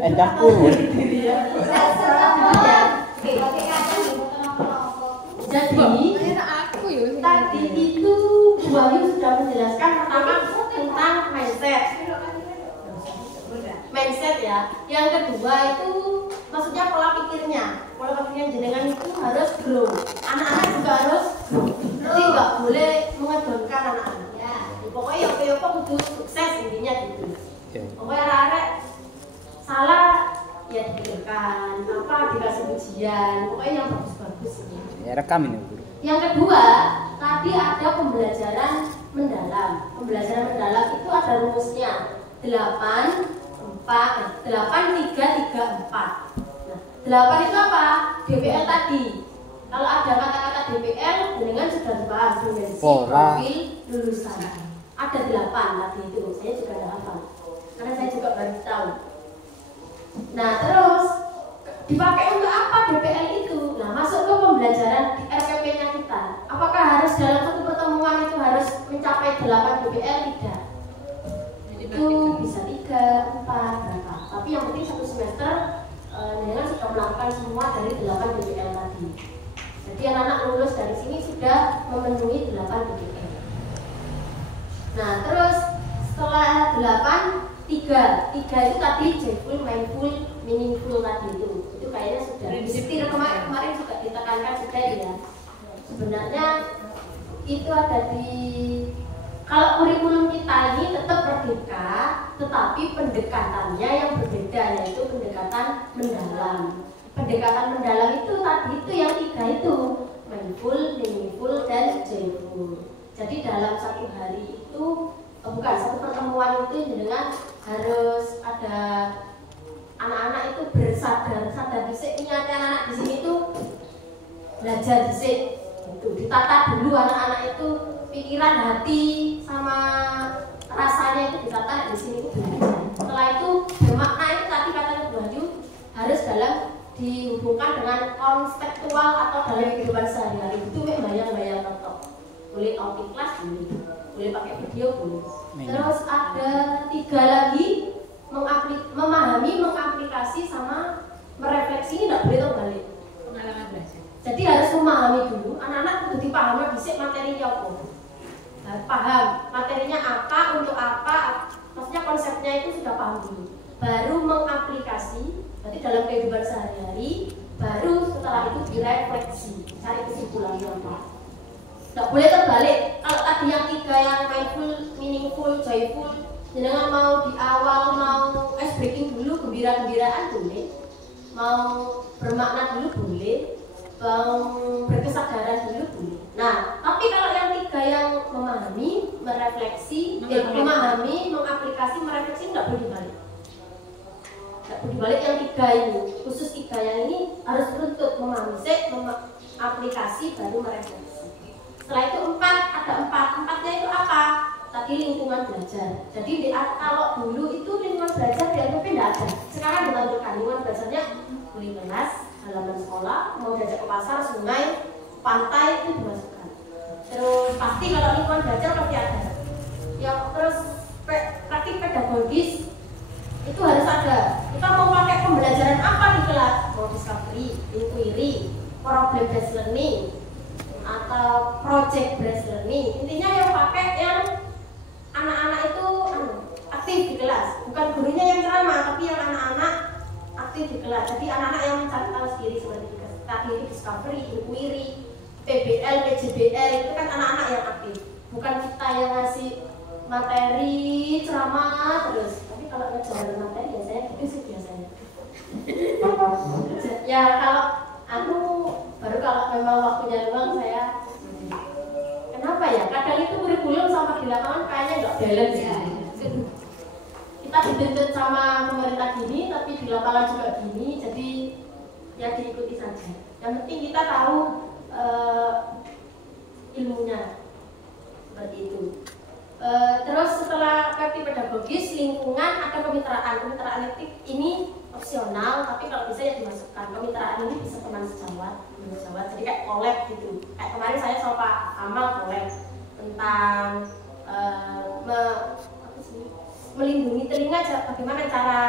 Endahku. Jadi tadi itu Bu Wahyu sudah menjelaskan pertama tentang mindset ya. Yang kedua itu maksudnya pola pikirnya jenengan itu harus grow. Anak-anak juga harus grow. Jadi nggak boleh mengedonkan anak-anak. Ya, pokoknya apa kudu sukses intinya gitu. Pokoknya arek salah ya dipikirkan, apa dikasih ujian, pokoknya yang bagus-bagus ini. Ya rekam ini guru. Yang kedua, tadi ada pembelajaran mendalam. Pembelajaran mendalam itu ada rumusnya 8, 3, 3, 4. Nah, 8 itu apa? DPL tadi. Kalau ada kata-kata DPL, dengan sudah dibahas dimensi, profil, lulusan. Ada 8 tadi itu, saya juga tidak hafal. Karena saya juga baru tahu. Nah, terus dipakai untuk apa DPL itu? Nah, masuk ke pembelajaran di RPP-nya kita. Apakah harus dalam satu pertemuan itu harus mencapai 8 DPL? Tidak. Itu bisa 3, 4, berapa. Tapi yang penting satu semester dengan sudah melakukan semua dari 8 DPL tadi. Jadi anak-anak lulus dari sini sudah memenuhi 8 DPL. Nah, terus setelah 8, 3 itu tadi joyful, mindful, meaningful tadi itu kayaknya sudah disetir kemarin juga ditekankan sudah ya. Sebenarnya itu ada di kalau kurikulum kita ini tetap merdeka, tetapi pendekatannya yang berbeda, yaitu pendekatan mendalam. Pendekatan mendalam itu tadi itu yang 3 itu mindful, meaningful, dan joyful. Jadi dalam satu hari itu bukan satu pertemuan itu dengan harus ada anak-anak itu sadar disik, niatnya anak-anak di sini itu belajar disik, itu ditata dulu anak-anak itu pikiran, hati, sama rasanya itu ditata di sini itu belajar. Setelah itu bermakna itu tadi katanya Bu Wahyu harus dalam dihubungkan dengan konseptual atau dalam kehidupan sehari-hari itu bayang-bayang tetap boleh outing kelas boleh pakai video boleh. Terus ada 3 lagi memahami, mengaplikasi, sama merefleksi. Ini tidak boleh terbalik. Pengalaman belajar. Jadi harus memahami dulu. Anak-anak kudu dipahami bisik materinya apa. Paham materinya apa, untuk apa, maksudnya konsepnya itu sudah paham dulu. Baru mengaplikasi. Berarti dalam kehidupan sehari-hari. Baru setelah itu direfleksi, cari kesimpulannya apa. Tidak boleh terbalik. Kalau tadi yang 3 yang mindful, meaningful, joyful, jangan mau di awal mau ice breaking dulu, gembira-gembiraan boleh, mau bermakna dulu boleh, mau berkesadaran dulu boleh. Nah, tapi kalau yang 3 yang memahami, merefleksi, memahami, mengaplikasi, merefleksi tidak boleh dibalik. Tidak boleh dibalik yang 3 ini, khusus 3 yang ini harus beruntut memahami, aplikasi baru merefleksi. Setelah itu 4, ada 4-nya itu apa? Tadi lingkungan belajar. Jadi kalau dulu itu lingkungan belajar di RPP tidak ada. Sekarang ditentukan lingkungan belajarnya boleh kelas, halaman sekolah, mau diajak ke pasar, sungai, pantai itu dimasukkan. Terus pasti kalau lingkungan belajar pasti ada. Ya terus praktik pedagogis itu harus ada. Kita mau pakai pembelajaran apa di kelas? Mau discovery, inquiry, problem based learning, atau project based learning. Intinya yang pakai yang anak-anak itu aktif di kelas, bukan gurunya yang ceramah, tapi yang anak-anak aktif di kelas. Jadi anak-anak yang mencari tahu sendiri seperti tadi discovery, inquiry, PBL, PJBL itu kan anak-anak yang aktif, bukan kita yang ngasih materi ceramah terus. Tapi kalau ngejalan materi ya saya gitu sih biasanya. Ya kalau aku baru kalau memang waktunya luang saya. Kenapa ya? Kadang itu kurikulum sama di lapangan kayaknya nggak balance ya. Kita dituntut sama pemerintah gini, tapi di lapangan juga gini, jadi ya diikuti saja. Yang penting kita tahu ilmunya seperti itu. Terus setelah praktik pedagogis, lingkungan, ada kemitraan. Kemitraan etik ini opsional, tapi kalau bisa ya dimasukkan. Kemitraan ini bisa teman sejawat, jadi kayak collab gitu. Kayak kemarin saya sama Pak Amal collab tentang melindungi telinga bagaimana cara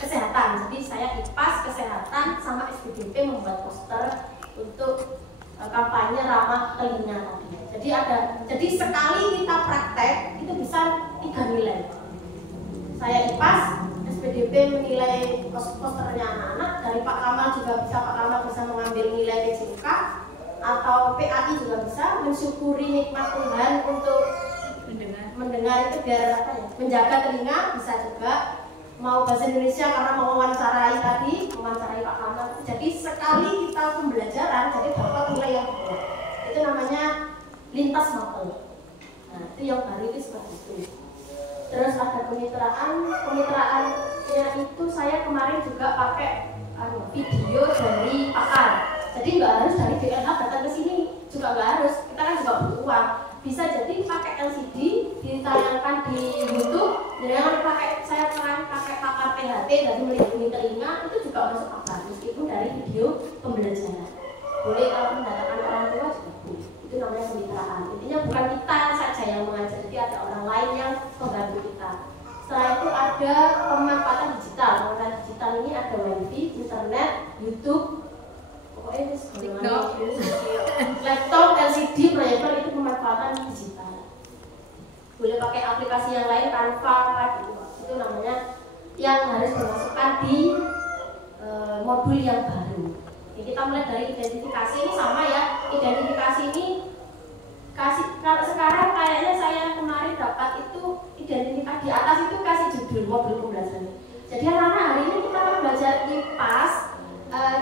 kesehatan. Jadi saya IPAS kesehatan sama SPDP membuat poster untuk kampanye ramah telinga tadi. Jadi sekali kita praktek itu bisa 3 nilai. Saya IPAS, SPDP menilai posternya anak-anak, dari Pak Kamal juga bisa, Pak Kamal bisa mengambil nilai PJK, atau PAI juga bisa mensyukuri nikmat Tuhan untuk mendengar itu biar apa ya, menjaga telinga bisa juga. Mau bahasa Indonesia karena mau mewawancarai Pak Kamal. Jadi sekali kita pembelajaran jadi dapat nilai yang bagus. Itu namanya lintas mapel. Nah, itu yang baru itu seperti itu. Terus ada kemitraannya itu saya kemarin juga pakai video dari pakar. Jadi nggak harus dari BLH datang ke sini, juga nggak harus. Kita kan juga butuh uang. Bisa jadi pakai LCD ditayangkan di YouTube. Dengan saya kemarin pakai pakar THT dari melindungi telinga itu juga masuk akal meskipun dari video pembelajaran. Boleh kalau mendatangkan orang tua juga boleh. Itu namanya kemitraan. Intinya bukan kita saja yang mengajar, jadi ada orang lain yang membantu kita. Setelah itu ada pemanfaatan digital. Pemanfaatan digital ini ada wifi, internet, YouTube, pokoknya itu sebenarnya laptop, LCD, proyektor itu pemanfaatan digital. Boleh pakai aplikasi yang lain, Canva, gitu. Itu namanya yang harus dimasukkan di modul yang baru. Jadi kita mulai dari identifikasi ini sama ya. Identifikasi ini kalau sekarang kayaknya saya kemarin dapat itu identifikasi di atas itu kasih judul modul pembelajaran. Jadi anak-anak hari ini kita akan belajar IPAS.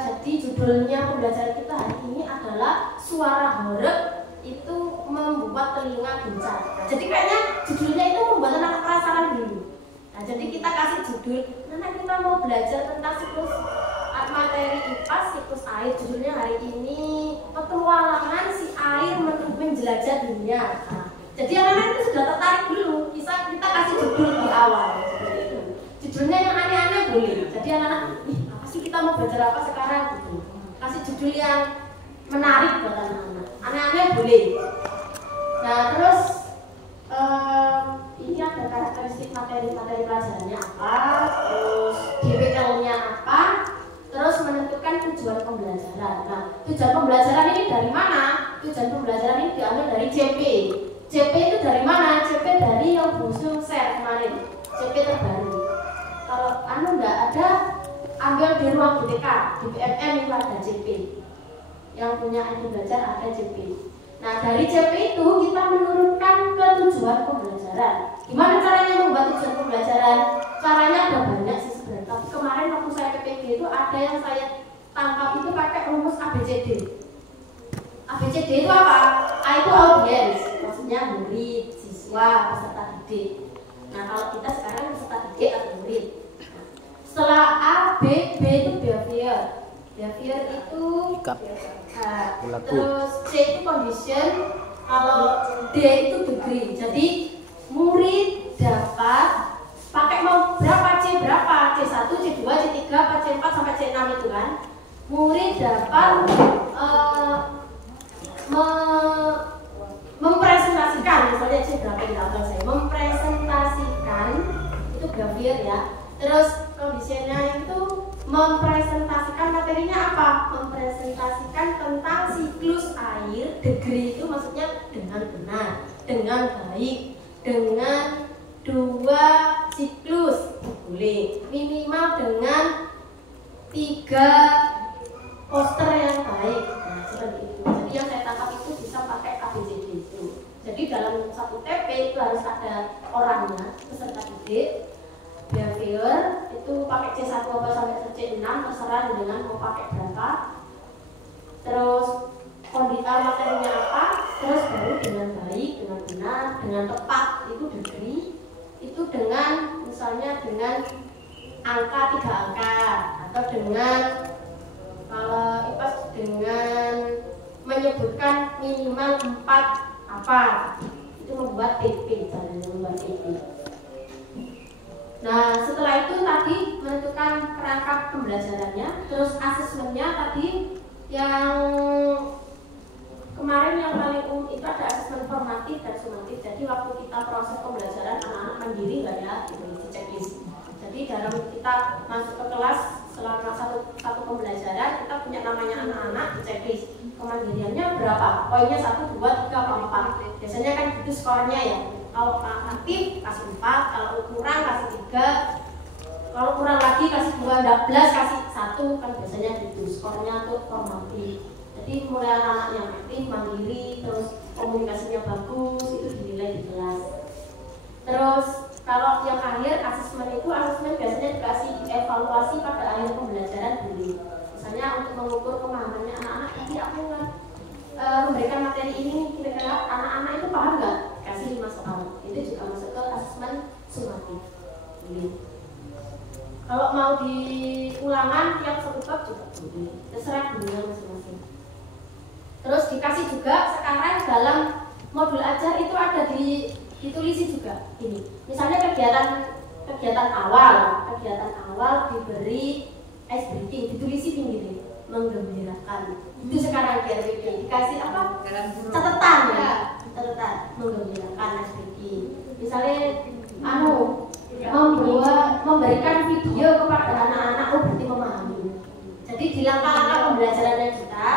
Jadi judulnya pembelajaran kita hari ini adalah suara horeg itu membuat telinga gencar. Nah, jadi kayaknya judulnya itu membuat anak penasaran dulu. Nah, jadi kita kasih judul, karena kita mau belajar tentang siklus materi IPAS, siklus air. Judulnya hari ini petualangan si air menjelajah dunia. Nah, jadi anak-anak itu sudah tertarik dulu. Kita kasih judul di awal. Judulnya yang aneh-aneh boleh. Jadi anak-anak, apa sih kita mau belajar apa sekarang? Gitu. Kasih judul yang menarik buat anak-anak. Aneh-aneh boleh. Nah, terus ini ada karakteristik materi pelajarannya apa, terus DWL-nya apa, terus menentukan tujuan pembelajaran. Nah, tujuan pembelajaran ini dari mana? Tujuan pembelajaran ini diambil dari CP. CP itu dari mana? CP dari yang Busu share kemarin. CP terbaru. Kalau nggak ada, ambil di ruang BTK, di BMM itu ada CP. Yang punya ID belajar ada CP. Nah, dari CP itu kita menurunkan ke tujuan pembelajaran. Gimana caranya membuat tujuan pembelajaran? Caranya ada banyak sih sebenarnya. Tapi kemarin waktu saya PPG itu ada yang saya tangkap itu pakai rumus ABCD. ABCD itu apa? A itu audiens, maksudnya murid, siswa, peserta didik. Nah, kalau kita sekarang peserta didik atau murid. Setelah A, B itu behavior. Behavior itu terus C itu condition, kalau D itu degree. Jadi murid dapat pakai mau berapa C berapa, C1, C2, C3, C4 sampai C6 itu kan. Murid dapat mempresentasikan, misalnya C berapa ini saya mempresentasikan itu behavior ya. Terus conditionnya itu mempresentasikan materinya apa? Mempresentasikan tentang siklus air. Degree itu maksudnya dengan benar, dengan baik, dengan 2 siklus boleh, minimal dengan 3 poster yang baik. Nah, seperti itu. Jadi yang saya tangkap itu bisa pakai ABCD itu. Jadi dalam satu TP itu harus ada orangnya, peserta didik. Behavior itu pakai C1 apa sampai C6 terserah dengan mau pakai berapa. Terus kondisi materinya apa, terus baru dengan baik, dengan benar, dengan tepat itu degree. Itu dengan misalnya dengan angka 3 angka atau dengan kalau IPAS dengan menyebutkan minimal 4 apa itu membuat TP, caranya membuat TP. Nah, setelah itu tadi menentukan perangkat pembelajarannya, terus asesmennya tadi yang kemarin yang paling umum itu ada asesmen formatif dan sumatif. Jadi waktu kita proses pembelajaran anak-anak mandiri nggak ya, itu di checklist. Jadi dalam kita masuk ke kelas selama satu pembelajaran kita punya namanya anak-anak di checklist. Kemandiriannya berapa? Poinnya 1, 2, 3, 4. Biasanya kan gitu skornya ya. Kalau aktif kasih 4, kalau kurang kasih 3, kalau kurang lagi kasih 12, kasih 1, kan biasanya gitu skornya tuh formatif. Jadi mulai anak-anak yang aktif, mandiri, terus komunikasinya bagus, itu dinilai di kelas. Terus kalau yang akhir asesmen itu, asesmen biasanya dikasih evaluasi pada akhir pembelajaran dulu. Misalnya untuk mengukur pemahamannya anak-anak, tadi aku memberikan materi ini, kira-kira anak-anak itu paham nggak? Kasih 5 soal. Itu juga masuk ke asesmen sumatif. Kalau mau diulangan tiap satu bab juga boleh, terserah gurunya masing-masing. Terus dikasih juga sekarang dalam modul ajar itu ada ditulisi juga ini. Misalnya kegiatan awal diberi ice breaking, ditulisi begini, menggembirakan. Itu sekarang di RPP dikasih apa? Catatan ya, catatan menggembirakan ice breaking. Misalnya memberikan video kepada anak-anak, berarti memahami. Jadi di langkah-langkah pembelajarannya kita,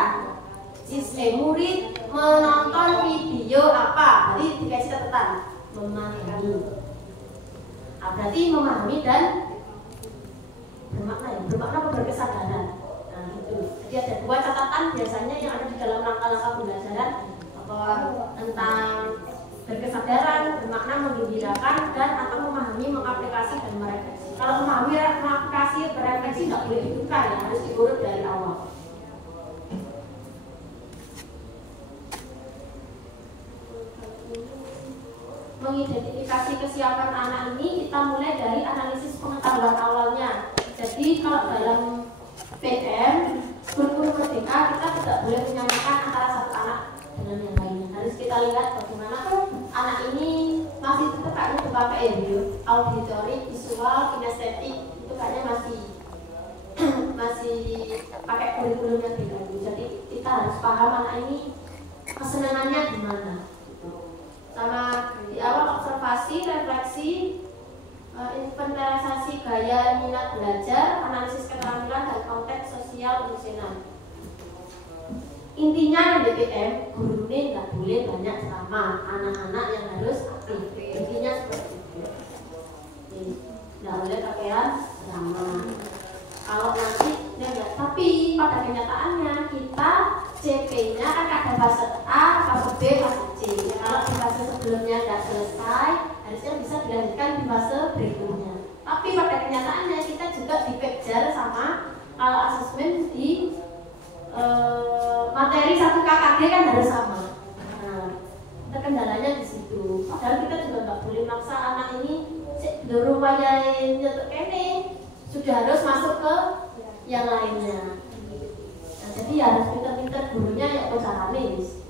murid menonton video apa, jadi dikasih catatan memahami. Berarti memahami dan bermakna ya, bermakna atau berkesadaran. Nah itu. Jadi ada 2 catatan biasanya yang ada di dalam langkah-langkah pembelajaran, apa tentang berkesadaran, bermakna, menggembirakan, dan atau memahami, mengaplikasi dan merefleksi. Kalau memahami, mengaplikasi, berefleksi nggak boleh dibuka ya, harus diurut dari awal. Mengidentifikasi kesiapan anak ini kita mulai dari analisis pengetahuan awalnya. Jadi kalau dalam PTM kurikulum merdeka kita tidak boleh menyamakan antara satu anak dengan yang lainnya. Harus kita lihat bagaimana anak ini masih tetap kayaknya dipakai auditory, visual, kinestetik itu kayaknya masih pakai kurikulum yang beda. Jadi kita harus paham anak ini kesenangannya di mana. Sama di awal observasi, refleksi, inventarisasi gaya minat belajar, analisis keterampilan dan konteks sosial emosional. Intinya di BPM, guru ini nggak boleh banyak ceramah, anak-anak yang harus aktif. Intinya seperti itu. Nggak boleh pakaian ceramah. Kalau nanti tapi pada kenyataannya kita CP-nya kan ada fase A, fase B, fase C. Ya, kalau di fase sebelumnya nggak selesai, harusnya bisa dilanjutkan di fase berikutnya. Tapi pada kenyataannya kita juga dikejar sama kalau asesmen di materi 1 KKG kan harus sama. Nah, kendalanya di situ. Padahal kita juga nggak boleh maksa anak ini dorong wayahe nyetuk kene, sudah harus masuk ke yang lainnya. Nah, jadi harus pinter-pinter gurunya ya carane wis.